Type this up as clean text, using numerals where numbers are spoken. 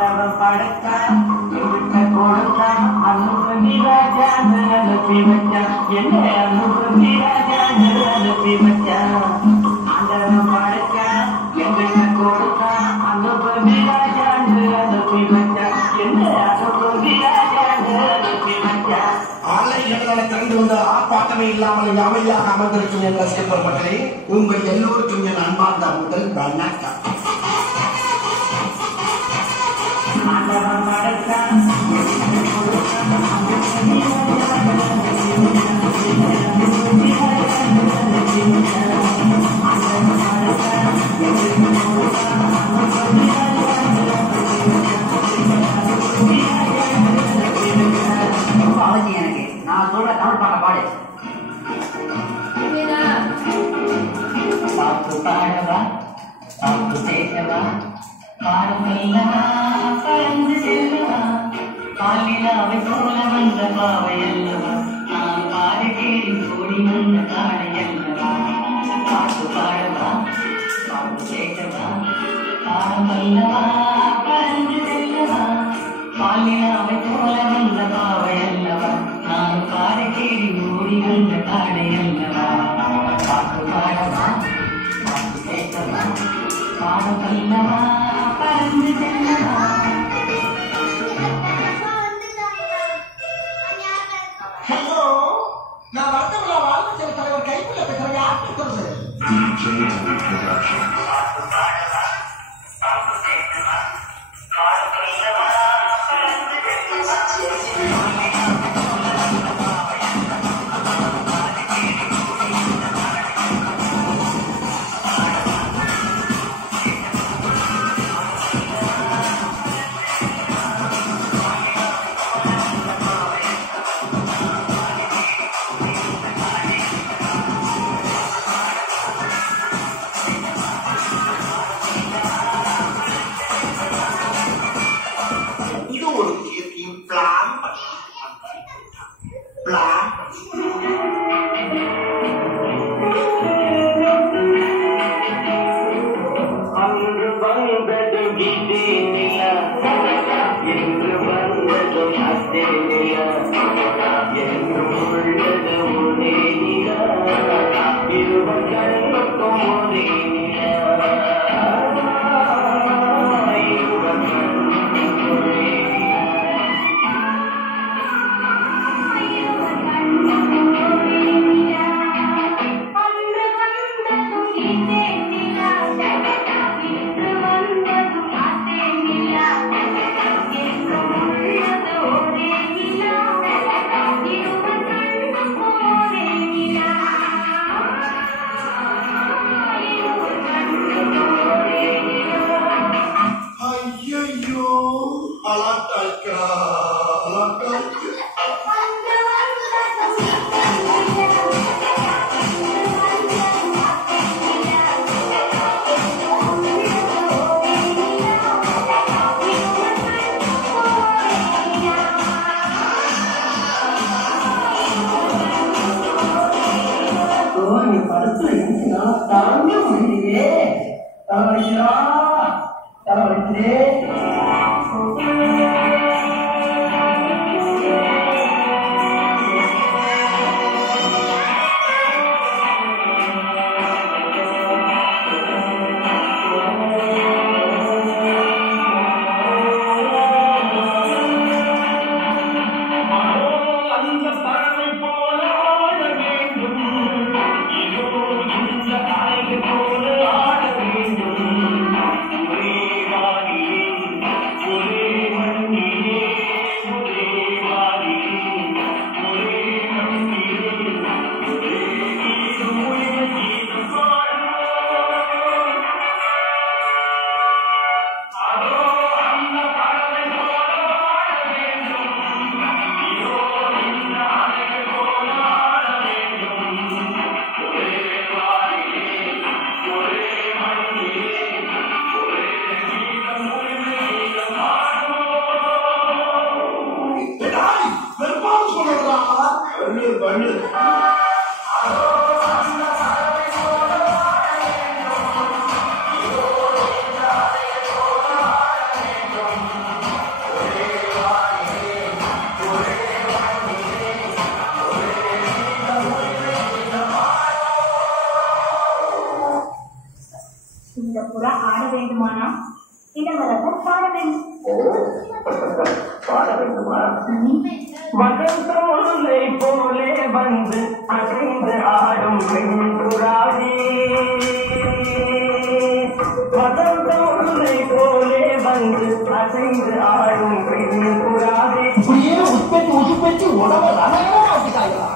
ஆண்டவன் படைத்தான் எங்கிட்ட கொடுத்தான் அனுபவி ராஜா அனுப்பி வச்சான் என்ன அனுபவி ராஜா அனுப்பி வச்சான் ஆண்டவன் படைத்தான் எங்கிட்ட கொடுத்தான் அனுபவி ராஜா அனுப்பி வச்சான் என்ன அனுபவி ராஜா அனுப்பி வச்சான் ஆலைகளை திறந்து வந்த ஆர்ப்பாட்டமே இல்லாமல் அமைதியாக அமர்ந்திருக்கும் என்ற சிறப்பு மக்களே உங்கள் எல்லோருக்கும் என் அன்பார்ந்த முதல் வணக்கம். எனக்கு நான் சொல்ற தமிழ் பாட்ட பாடு சாப்பு பாடவா சாப்பு பேசவா பாடமெல்லவா பறந்து செல்லவா பாலிலாவை போல வந்த பாவை அல்லவா நான் பாடுகிறேன் ஓடி வந்த காடை அல்லவா சாப்பு பாடவா சாப்பு பேசவா பாடமெல்லவா பறந்து செல்லவா பாலிலாவை போல வந்த பாவை அல்லவா நான் பாடுகிறேன் ஓடி வந்த காடை அல்லவா சாப்பு பாடவா சாப்பு பேசவா பாடமெல்லவா பறந்து செல்லவா ஹலோ, நான் வழக்கமில்லா வாழ்வு செல் தலைவர் கைக்குள்ள பேசுற யார் பேசுறது? இது ஒரு பிளான் பிளான் அன்று வந்தது இதே நிலா என்று வந்தது அதே நிலா என்று உள்ளது ஒரே நிலா இருவர் கண்ணுக்கும் ஒரே நிலா இருவர் கண்ணுக்கும் ஒரே ஐயோ அலாட்டாய்க்கா அலாட்டாய்க்கு படத்துல இருந்துச்சுன்னா தாங்க முடியலையே தலைவலிக்கிறா தலைவலிக்கிறே வேண்டுமானா இளவரசர் பாட வேண்டும். பாட வேண்டுமா? வசந்த முல்லை போலே வந்து அசைந்து ஆடும் புறாவே, வசந்த முல்லை போலே வந்து அசைந்து ஆடும் புறாவே. இப்படியே உட்பெற்று உசுப்பெற்று உடம்பு ரணகரமா வச்சுட்டாங்களா?